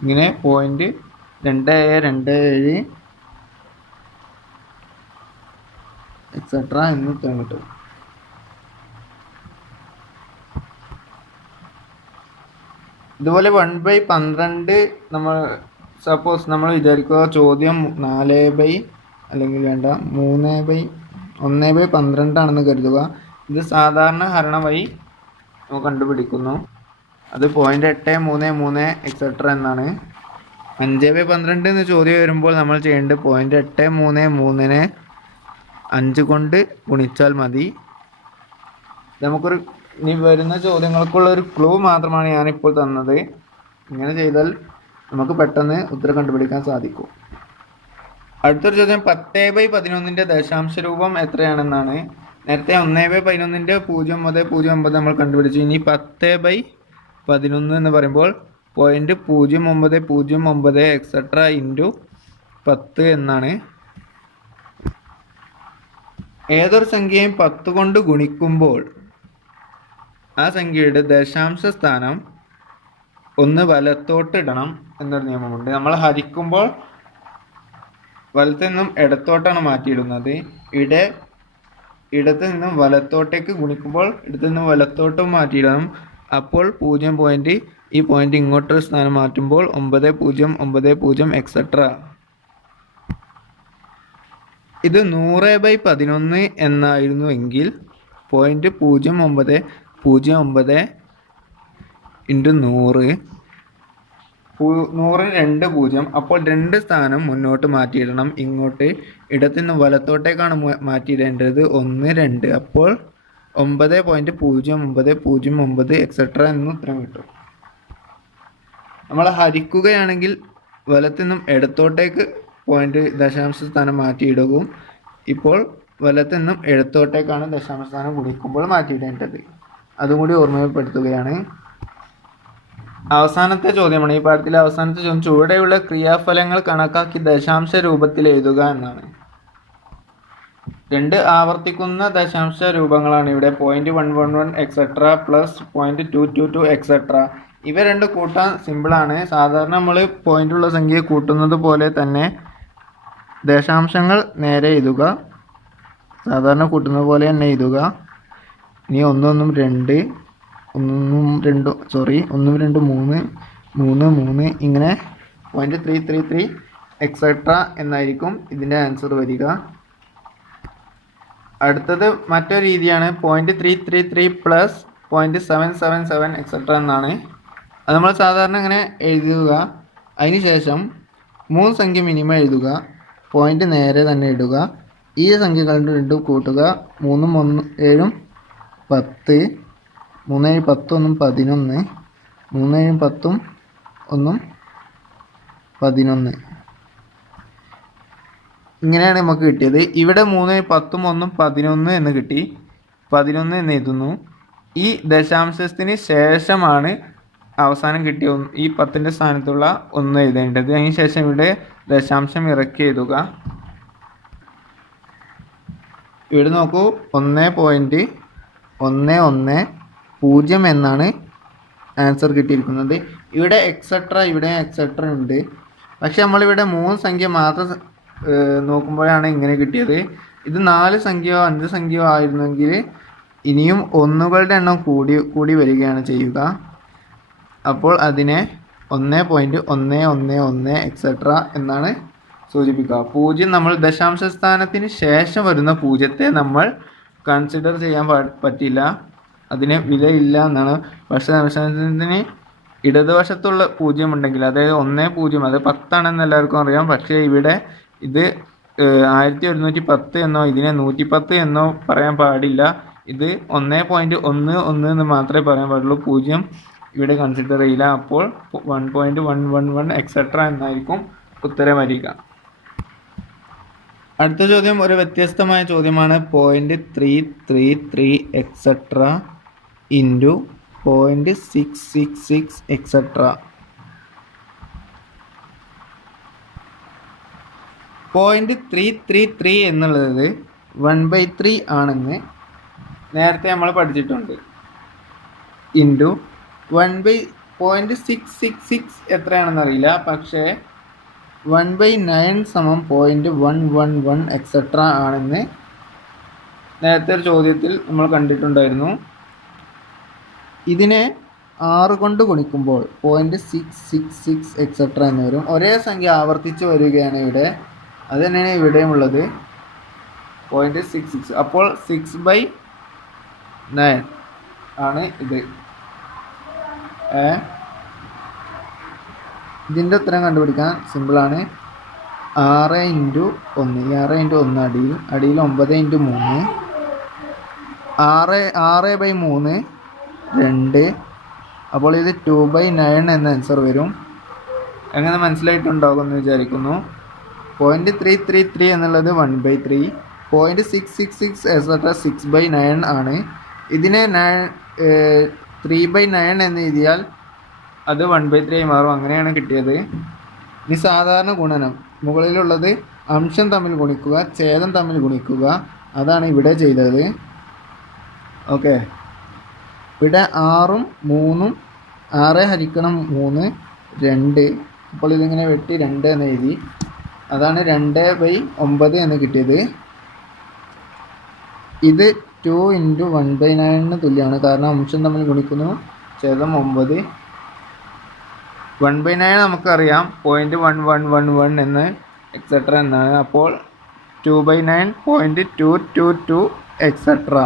ഇങ്ങനെ 0.2727 എക്സെട്ര എന്ന് ഉത്തരം കിട്ടും. ഇതുപോലെ 1/12 നമ്മൾ സപ്പോസ് നമ്മൾ വിചാരിക്കുക ചോദ്യം 4 അല്ലെങ്കിൽ വേണ്ട 1/12 ആണെന്ന് കരുതുക. ഇത് സാധാരണ ഹരണം വഴി നമ്മൾ കണ്ടുപിടിക്കുന്നു. അത് 0.833 എക്സെട്ര എന്നാണ്. 5/12 എന്ന് ചോദ്യം വരുമ്പോൾ നമ്മൾ ചെയ്യേണ്ടത് 0.833 5 കൊണ്ട് ഗുണിച്ചാൽ മതി. നമുക്കൊരു ഇനി വരുന്ന ചോദ്യങ്ങൾക്കുള്ള ഒരു ക്ലൂ മാത്രമാണ് ഞാനിപ്പോൾ തന്നത്. ഇങ്ങനെ ചെയ്താൽ നമുക്ക് പെട്ടെന്ന് ഉത്തരം കണ്ടുപിടിക്കാൻ സാധിക്കും. അടുത്തൊരു ചോദ്യം 10/11 ദശാംശ രൂപം എത്രയാണെന്നാണ്. നേരത്തെ 1/11 0.0909 നമ്മൾ കണ്ടുപിടിച്ചു. ഇനി 10/11 എന്ന് പറയുമ്പോൾ 0.0909 എക്സെട്ര ഇൻറ്റു 10 എന്നാണ്. ഏതൊരു സംഖ്യയും 10 കൊണ്ട് ഗുണിക്കുമ്പോൾ ആ സംഖ്യയുടെ ദശാംശ സ്ഥാനം ഒന്ന് വലത്തോട്ട് ഇടണം എന്നൊരു നിയമമുണ്ട്. നമ്മൾ ഹരിക്കുമ്പോൾ വലത്ത് നിന്നും ഇടത്തോട്ടാണ് മാറ്റിയിടുന്നത്. ഇടത്ത് നിന്നും വലത്തോട്ടേക്ക് ഗുണിക്കുമ്പോൾ ഇടത്ത് നിന്നും വലത്തോട്ടും മാറ്റിയിടണം. അപ്പോൾ 0 പോയിന്റ്, ഈ പോയിന്റ് ഇങ്ങോട്ടൊരു സ്ഥാനം മാറ്റുമ്പോൾ 9090 എക്സെട്ര. ഇത് 100/11 എന്നായിരുന്നു എങ്കിൽ 0.0909 ഇൻറ്റു 100, 100 2 0. അപ്പോൾ 2 സ്ഥാനം മുന്നോട്ട് മാറ്റിയിടണം. ഇങ്ങോട്ട് ഇടത്തു നിന്ന് വലത്തോട്ടേക്കാണ് മാറ്റിയിടേണ്ടത്. 1 2. അപ്പോൾ 9.0909 എക്സെട്ര എന്ന് ഉത്തരം കിട്ടും. നമ്മൾ ഹരിക്കുകയാണെങ്കിൽ വലത്തു നിന്നും ഇടത്തോട്ടേക്ക് പോയിന്റ് ദശാംശ സ്ഥാനം മാറ്റിയിടുകയും ഇപ്പോൾ വലത്തു നിന്നും ഇടത്തോട്ടേക്കാണ് ദശാംശ സ്ഥാനം ഗുണിക്കുമ്പോൾ മാറ്റിയിടേണ്ടത്. അതും കൂടി ഓർമ്മപ്പെടുത്തുകയാണ്. അവസാനത്തെ ചോദ്യമാണ് ഈ പാഠത്തിലെ അവസാനത്തെ ചോദ്യം. ചുവടെയുള്ള ക്രിയാഫലങ്ങൾ കണക്കാക്കി ദശാംശ രൂപത്തിൽ എഴുതുക എന്നാണ്. 2 ആവർത്തിക്കുന്ന ദശാംശ രൂപങ്ങളാണ് ഇവിടെ. 0.111 എക്സെട്ര പ്ലസ് 0.222 എക്സെട്ര. ഇവ രണ്ട് കൂട്ടാൻ സിമ്പിളാണ്. സാധാരണ നമ്മൾ പോയിന്റുള്ള സംഖ്യ കൂട്ടുന്നത് പോലെ തന്നെ ദശാംശങ്ങൾ നേരെ എഴുതുക. സാധാരണ കൂട്ടുന്നത് പോലെ തന്നെ എഴുതുക. ഇനി 1 1 2 1 2 3 3 3 ഇങ്ങനെ 0.333 എക്സെട്ര എന്നായിരിക്കും ഇതിൻ്റെ ആൻസർ വരിക. അടുത്തത് മറ്റൊരു രീതിയാണ് 0.333 പ്ലസ് 0.777 എക്സെട്ര എന്നാണ്. അത് നമ്മൾ സാധാരണ ഇങ്ങനെ എഴുതുക. അതിന് ശേഷം 3 സംഖ്യ മിനിമം എഴുതുക, പോയിന്റ് നേരെ തന്നെ ഇടുക, ഈ സംഖ്യകൾ രണ്ടും കൂട്ടുക. 3 1 7 10, 3 7 10 1 11, 3 7 10 1 11. ഇങ്ങനെയാണ് നമുക്ക് കിട്ടിയത്. ഇവിടെ 3 10 1 11 എന്ന് കിട്ടി. 11 എന്ന് എഴുതുന്നു. ഈ ദശാംശത്തിന് ശേഷമാണ് അവസാനം കിട്ടിയ ഈ 10ൻ്റെ സ്ഥാനത്തുള്ള 1 എഴുതേണ്ടത്. അതിന് ശേഷം ഇവിടെ ദശാംശം ഇറക്കി എഴുതുക. ഇവിടെ നോക്കൂ, 1.110 എന്നാണ് ആൻസർ കിട്ടിയിരിക്കുന്നത്. ഇവിടെ എക്സെട്ര, ഇവിടെ എക്സെട്ര ഉണ്ട്. പക്ഷെ നമ്മളിവിടെ 3 സംഖ്യ മാത്രം നോക്കുമ്പോഴാണ് ഇങ്ങനെ കിട്ടിയത്. ഇത് 4 സംഖ്യയോ 5 സംഖ്യയോ ആയിരുന്നെങ്കിൽ ഇനിയും ഒന്നുകളുടെ എണ്ണം കൂടി വരികയാണ് ചെയ്യുക. അപ്പോൾ അതിനെ 1.111 എക്സെട്ര എന്നാണ് സൂചിപ്പിക്കുക. 0 നമ്മൾ ദശാംശ സ്ഥാനത്തിന് ശേഷം വരുന്ന 0ത്തെ നമ്മൾ കൺസിഡർ ചെയ്യാൻ പറ്റില്ല, അതിന് വിലയില്ല എന്നാണ്. പക്ഷേ ദശാംശത്തിന് ഇടതുവശത്തുള്ള 0 ഉണ്ടെങ്കിൽ, അതായത് 10, അത് 10 ആണെന്ന് എല്ലാവർക്കും അറിയാം. പക്ഷേ ഇവിടെ ഇത് 1110 എന്നോ ഇതിനെ 110 എന്നോ പറയാൻ പാടില്ല. ഇത് 1.11 എന്ന് മാത്രമേ പറയാൻ പാടുള്ളൂ. 0 ഇവിടെ കൺസിഡർ ചെയ്യില്ല. അപ്പോൾ 1.111 എക്സെട്ര എന്നായിരിക്കും ഉത്തരം വരിക. അടുത്ത ചോദ്യം ഒരു വ്യത്യസ്തമായ ചോദ്യമാണ്. 0.333 എക്സെട്ര ഇൻറ്റു 0.666 എക്സെട്ര. 0.333 എന്നുള്ളത് 1/3 ആണെന്ന് നേരത്തെ നമ്മൾ പഠിച്ചിട്ടുണ്ട്. ഇൻറ്റു 0.666 എത്രയാണെന്ന് അറിയില്ല. പക്ഷേ 1/9 സമം 0.111 എക്സെട്ര ആണെന്ന് നേരത്തെ ഒരു ചോദ്യത്തിൽ നമ്മൾ കണ്ടിട്ടുണ്ടായിരുന്നു. ഇതിനെ 6 കൊണ്ട് ഗുണിക്കുമ്പോൾ 0.666 എക്സെട്ര എന്ന് വരും. ഒരേ സംഖ്യ ആവർത്തിച്ച് വരികയാണ് ഇവിടെ. അത് തന്നെയാണ് ഇവിടെയും ഉള്ളത്, 0.66. അപ്പോൾ 6/9 ആണ് ഇത്. ഇതിൻ്റെ ഉത്തരം കണ്ടുപിടിക്കാൻ സിമ്പിളാണ്. 6 × 1, 6 × 1 അടിയിൽ 9 × 3, 6/3 2. അപ്പോൾ ഇത് 2/9 എന്ന ആൻസർ വരും. എങ്ങനെ മനസ്സിലായിട്ടുണ്ടാകുമെന്ന് വിചാരിക്കുന്നു. 0.333 എന്നുള്ളത് 1/3, 0.666 എക്സെട്ര 6/9 ആണ്. ഇതിനെ 3/9 എന്ന് എഴുതിയാൽ അത് 1/3 ആയി മാറും. അങ്ങനെയാണ് കിട്ടിയത്. ഇനി സാധാരണ ഗുണനം, മുകളിലുള്ളത് അംശം തമ്മിൽ ഗുണിക്കുക, ഛേദം തമ്മിൽ ഗുണിക്കുക. അതാണ് ഇവിടെ ചെയ്തത്. ഓക്കെ, ഇവിടെ 6ഉം 3ഉം 6 ഹരിക്കണം 3 2. അപ്പോൾ ഇതിങ്ങനെ വെട്ടി 2 എന്ന് എഴുതി. അതാണ് 2/9 എന്ന് കിട്ടിയത്. ഇത് 2 × 1/9 തുല്യമാണ്, കാരണം അംശം തമ്മിൽ ഗുണിക്കുന്നു, ഛേദം 9. 1/9 നമുക്കറിയാം 0.1111 എന്ന് എക്സെട്ര എന്നാണ്. അപ്പോൾ 2/9 0.222 എക്സെട്ര.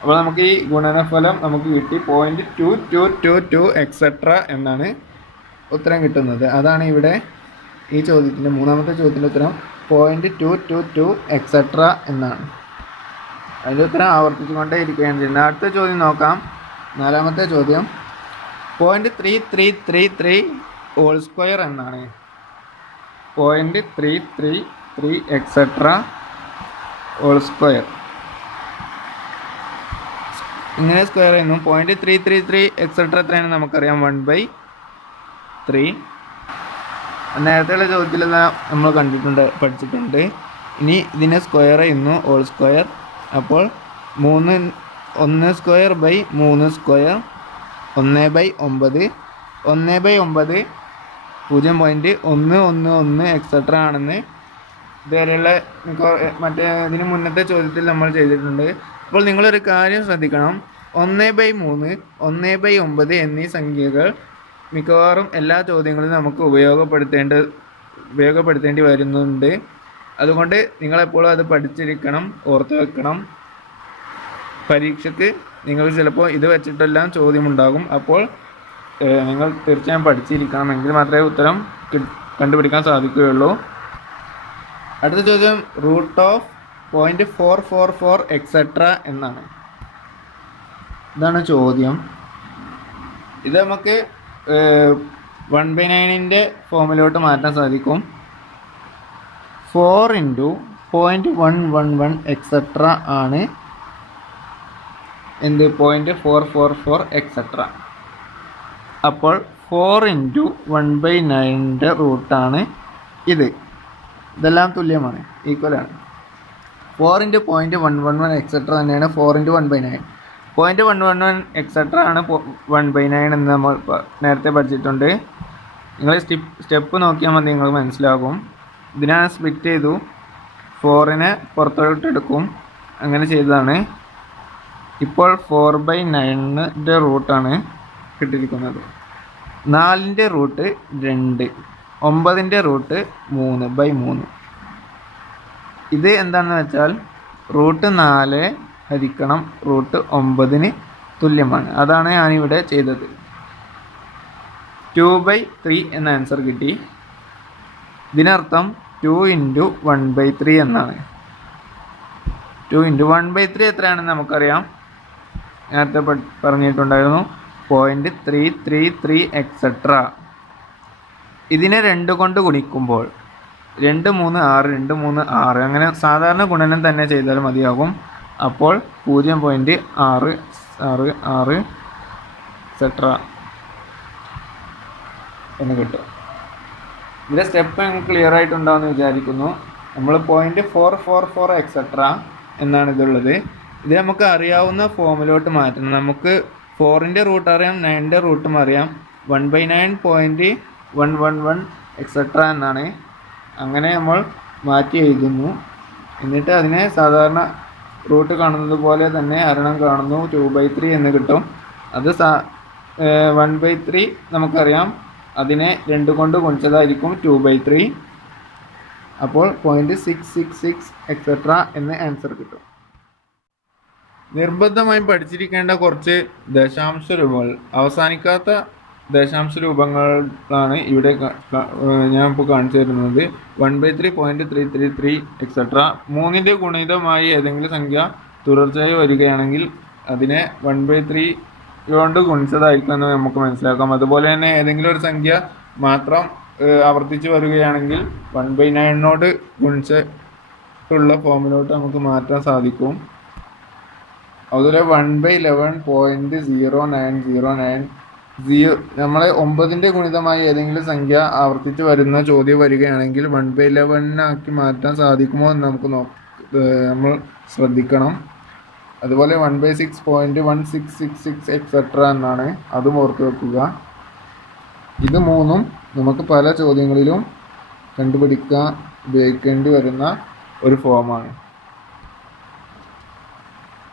അപ്പോൾ നമുക്ക് ഈ ഗുണനഫലം നമുക്ക് കിട്ടി 0.2222 എക്സെട്ര എന്നാണ് ഉത്തരം കിട്ടുന്നത്. അതാണ് ഇവിടെ ഈ ചോദ്യത്തിൻ്റെ മൂന്നാമത്തെ ചോദ്യത്തിൻ്റെ ഉത്തരം 0.222 എക്സെട്ര എന്നാണ്. അതിൻ്റെ ഉത്തരം ആവർത്തിച്ചുകൊണ്ടേ ഇരിക്കുകയാണ് ചെയ്യുന്നത്. അടുത്ത ചോദ്യം നോക്കാം. നാലാമത്തെ ചോദ്യം 0.3333 ഹോൾ സ്ക്വയർ എന്നാണ്. 0.333 എക്സെട്ര ഹോൾ സ്ക്വയർ. ഇങ്ങനെ സ്ക്വയർ ചെയ്യുന്നു. 0.333 എക്സെട്ര എത്രയാണ് നമുക്കറിയാം, 1/3. നേരത്തെയുള്ള ചോദ്യത്തിൽ നമ്മൾ പഠിച്ചിട്ടുണ്ട്. ഇനി ഇതിനെ സ്ക്വയർ ചെയ്യുന്നു, ഹോൾ സ്ക്വയർ. അപ്പോൾ 1 സ്ക്വയർ ബൈ 3 സ്ക്വയർ 1/9. 1/9 0.111 എക്സെട്ര ആണെന്ന് ഇതുവരെയുള്ള ഇതിന് മുന്നത്തെ ചോദ്യത്തിൽ നമ്മൾ ചെയ്തിട്ടുണ്ട്. അപ്പോൾ നിങ്ങളൊരു കാര്യം ശ്രദ്ധിക്കണം. 1/3, 1/9 എന്നീ സംഖ്യകൾ മിക്കവാറും എല്ലാ ചോദ്യങ്ങളും നമുക്ക് ഉപയോഗപ്പെടുത്തേണ്ടി വരുന്നുണ്ട്. അതുകൊണ്ട് നിങ്ങളെപ്പോഴും അത് പഠിച്ചിരിക്കണം, ഓർത്ത് വെക്കണം. പരീക്ഷയ്ക്ക് നിങ്ങൾക്ക് ചിലപ്പോൾ ഇത് വെച്ചിട്ടെല്ലാം ചോദ്യമുണ്ടാകും. അപ്പോൾ നിങ്ങൾ തീർച്ചയായും പഠിച്ചിരിക്കണമെങ്കിൽ മാത്രമേ ഉത്തരം കണ്ടുപിടിക്കാൻ സാധിക്കുകയുള്ളൂ. അടുത്ത ചോദ്യം √0.444 എക്സെട്ര എന്നാണ്. ഇതാണ് ചോദ്യം. ഇത് നമുക്ക് 1/9 ഫോമിലോട്ട് മാറ്റാൻ സാധിക്കും. 4 × 0.111 എക്സെട്ര ആണ് എന്ത് 0.444 എക്സെട്ര. അപ്പോൾ 4 × 1/9 റൂട്ടാണ് ഇത്. ഇതെല്ലാം തുല്യമാണ്, ഈക്വലാണ്. 4 × 0.111 എക്സെട്ര തന്നെയാണ് 4 × 1/9. 0.111 എക്സെട്ര ആണ് 1/9 എന്ന് നമ്മൾ നേരത്തെ പഠിച്ചിട്ടുണ്ട്. നിങ്ങൾ സ്റ്റെപ്പ് നോക്കിയാൽ മതി, നിങ്ങൾക്ക് മനസ്സിലാകും. ഇതിനെ സ്പ്ലിറ്റ് ചെയ്തു, 4നെ പുറത്തോട്ട് എടുക്കും, അങ്ങനെ ചെയ്തതാണ്. ഇപ്പോൾ 4/9 റൂട്ടാണ് കിട്ടിയിരിക്കുന്നത്. 4ൻ്റെ റൂട്ട് 2, 9ൻ്റെ റൂട്ട് 3/3. ഇത് എന്താണെന്ന് വെച്ചാൽ √4 ഹരിക്കണം √9 തുല്യമാണ്. അതാണ് ഞാനിവിടെ ചെയ്തത്. 2/3 എന്ന ആൻസർ കിട്ടി. ഇതിനർത്ഥം 2 × 1/3 എന്നാണ്. 2 × 1/3 എത്രയാണെന്ന് നമുക്കറിയാം, നേരത്തെ പറഞ്ഞിട്ടുണ്ടായിരുന്നു. 0.333 എക്സെട്ര. ഇതിനെ 2 കൊണ്ട് ഗുണിക്കുമ്പോൾ 2 3 6 2 3 6 അങ്ങനെ സാധാരണ ഗുണനം തന്നെ ചെയ്താൽ മതിയാകും. അപ്പോൾ 0.666 എക്സെട്ര എന്ന് കിട്ടും. ഇതിലെ സ്റ്റെപ്പ് നിങ്ങൾക്ക് ക്ലിയർ ആയിട്ടുണ്ടാവുമെന്ന് വിചാരിക്കുന്നു. നമ്മൾ 0.444 എക്സെട്ര എന്നാണ് ഇതുള്ളത്. ഇത് നമുക്ക് അറിയാവുന്ന ഫോമിലോട്ട് മാറ്റണം. നമുക്ക് 4ൻ്റെ റൂട്ട് അറിയാം, 9ൻ്റെ റൂട്ടും അറിയാം. 1/9.111 എക്സെട്ര എന്നാണ്. അങ്ങനെ നമ്മൾ മാറ്റി എഴുതുന്നു. എന്നിട്ട് അതിനെ സാധാരണ റൂട്ട് കാണുന്നത് പോലെ തന്നെ ഹരണം കാണുന്നു, 2/3 എന്ന് കിട്ടും. അത് 1/3 നമുക്കറിയാം, അതിനെ 2 കൊണ്ട് ഗുണിച്ചതായിരിക്കും 2/3. അപ്പോൾ 0.666 എക്സെട്ര എന്ന് ആൻസർ കിട്ടും. നിർബന്ധമായും പഠിച്ചിരിക്കേണ്ട കുറച്ച് ദശാംശ രൂപങ്ങൾ, അവസാനിക്കാത്ത ദശാംശ രൂപങ്ങളാണ് ഇവിടെ ഞാൻ ഇപ്പോൾ കാണിച്ചു തരുന്നത്. 1/3, 0.333 എക്സെട്ര. 3ൻ്റെ ഗുണിതമായി ഏതെങ്കിലും സംഖ്യ തുടർച്ചയായി വരികയാണെങ്കിൽ അതിനെ 1/3 കൊണ്ട് ഗുണിച്ചതായിരിക്കും എന്ന് നമുക്ക് മനസ്സിലാക്കാം. അതുപോലെ തന്നെ ഏതെങ്കിലും ഒരു സംഖ്യ മാത്രം ആവർത്തിച്ച് വരികയാണെങ്കിൽ 1/9 ഗുണിച്ചിട്ടുള്ള ഫോമിലോട്ട് നമുക്ക് മാറ്റാൻ സാധിക്കും. അതുപോലെ 1/11.0909 നമ്മളെ 9ൻ്റെ ഗുണിതമായി ഏതെങ്കിലും സംഖ്യ ആവർത്തിച്ച് വരുന്ന ചോദ്യം വരികയാണെങ്കിൽ 1/11 ആക്കി മാറ്റാൻ സാധിക്കുമോ എന്ന് നമുക്ക് നമ്മൾ ശ്രദ്ധിക്കണം. അതുപോലെ 1/6.1666 എക്സെട്ര എന്നാണ്, അതും ഓർത്ത് വെക്കുക. ഇത് മൂന്നും നമുക്ക് പല ചോദ്യങ്ങളിലും കണ്ടുപിടിക്കാൻ ഉപയോഗിക്കേണ്ടി വരുന്ന ഒരു ഫോമാണ്.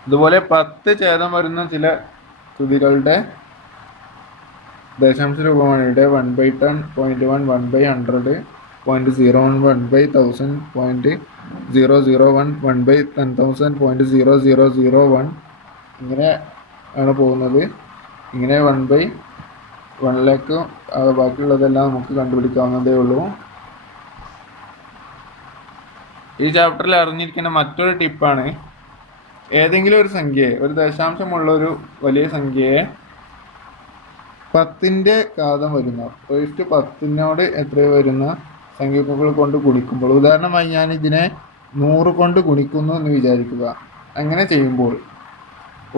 അതുപോലെ 10 ഛേദം വരുന്ന ചില തുതികളുടെ ദശാംശ രൂപമാണ് ഇവിടെ. 1/10, 0.1, 1/100, 0.01, 1/1000, 0.001, 1/10,000, 0.0001 ഇങ്ങനെ ആണ് പോകുന്നത്. ഇങ്ങനെ 1/1,00,000 ബാക്കിയുള്ളതെല്ലാം നമുക്ക് കണ്ടുപിടിക്കാവുന്നതേ ഉള്ളൂ. ഈ ചാപ്റ്ററിൽ അറിഞ്ഞിരിക്കുന്ന മറ്റൊരു ടിപ്പാണ്, ഏതെങ്കിലും ഒരു സംഖ്യയെ, ഒരു ദശാംശമുള്ള ഒരു വലിയ സംഖ്യയെ 10ൻ്റെ ഘാതം വരുന്ന 10 എത്ര വരുന്ന സംഖ്യകൾ കൊണ്ട് ഗുണിക്കുമ്പോൾ, ഉദാഹരണമായി ഞാൻ ഇതിനെ 100 കൊണ്ട് ഗുണിക്കുന്നു എന്ന് വിചാരിക്കുക. അങ്ങനെ ചെയ്യുമ്പോൾ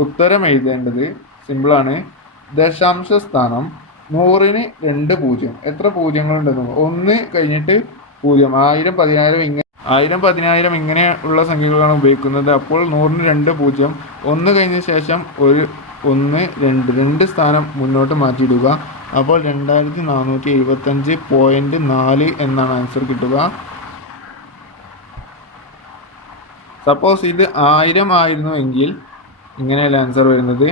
ഉത്തരം എഴുതേണ്ടത് സിമ്പിളാണ്. ദശാംശ സ്ഥാനം 100ന് 2 പൂജ്യം. എത്ര പൂജ്യങ്ങളുണ്ടെന്ന് 1 കഴിഞ്ഞിട്ട് 0, 1000, 10,000 ഇങ്ങനെ 1000, 10,000 ഇങ്ങനെ ഉള്ള സംഖ്യകളാണ് ഉപയോഗിക്കുന്നത്. അപ്പോൾ 100ന് 2 പൂജ്യം, 1 കഴിഞ്ഞ ശേഷം ഒരു 1, 2 സ്ഥാനം മുന്നോട്ട് മാറ്റിയിടുക. അപ്പോൾ 2475.4 എന്നാണ് ആൻസർ കിട്ടുക. സപ്പോസ് ഇത് 1000 ആയിരുന്നു എങ്കിൽ ഇങ്ങനെയല്ല ആൻസർ വരുന്നത്.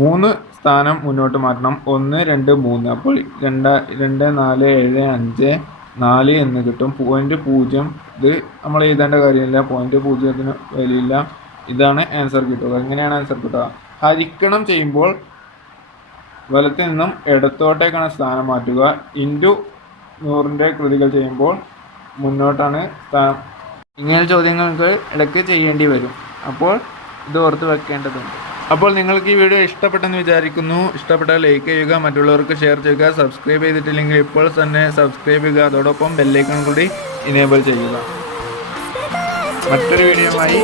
3 സ്ഥാനം മുന്നോട്ട് മാറ്റണം. 1, 2, 3. അപ്പോൾ 2, 4, 7, 5, 4 എന്ന് കിട്ടും. 0.0 ഇത് നമ്മൾ എഴുതേണ്ട കാര്യമില്ല. 0.0 വിലയില്ല. ഇതാണ് ആൻസർ കിട്ടുക. എങ്ങനെയാണ് ആൻസർ കിട്ടുക? ഹരിക്കണം ചെയ്യുമ്പോൾ വലത്ത് നിന്നും ഇടത്തോട്ടേക്കാണ് സ്ഥാനം മാറ്റുക. ഇൻറ്റു 100ൻ്റെ കൃതികൾ ചെയ്യുമ്പോൾ മുന്നോട്ടാണ് സ്ഥാനം. ഇങ്ങനെ ചോദ്യങ്ങൾക്ക് ഇടയ്ക്ക് ചെയ്യേണ്ടി വരും. അപ്പോൾ ഇത് ഓർത്ത് വെക്കേണ്ടതുണ്ട്. അപ്പോൾ നിങ്ങൾക്ക് ഈ വീഡിയോ ഇഷ്ടപ്പെട്ടെന്ന് വിചാരിക്കുന്നു. ഇഷ്ടപ്പെട്ടാൽ ലൈക്ക് ചെയ്യുക, മറ്റുള്ളവർക്ക് ഷെയർ ചെയ്യുക. സബ്സ്ക്രൈബ് ചെയ്തിട്ടില്ലെങ്കിൽ ഇപ്പോൾ തന്നെ സബ്സ്ക്രൈബ് ചെയ്യുക. അതോടൊപ്പം ബെല്ലൈക്കൺ കൂടി ഇനേബിൾ ചെയ്യുക. മറ്റൊരു വീഡിയോയുമായി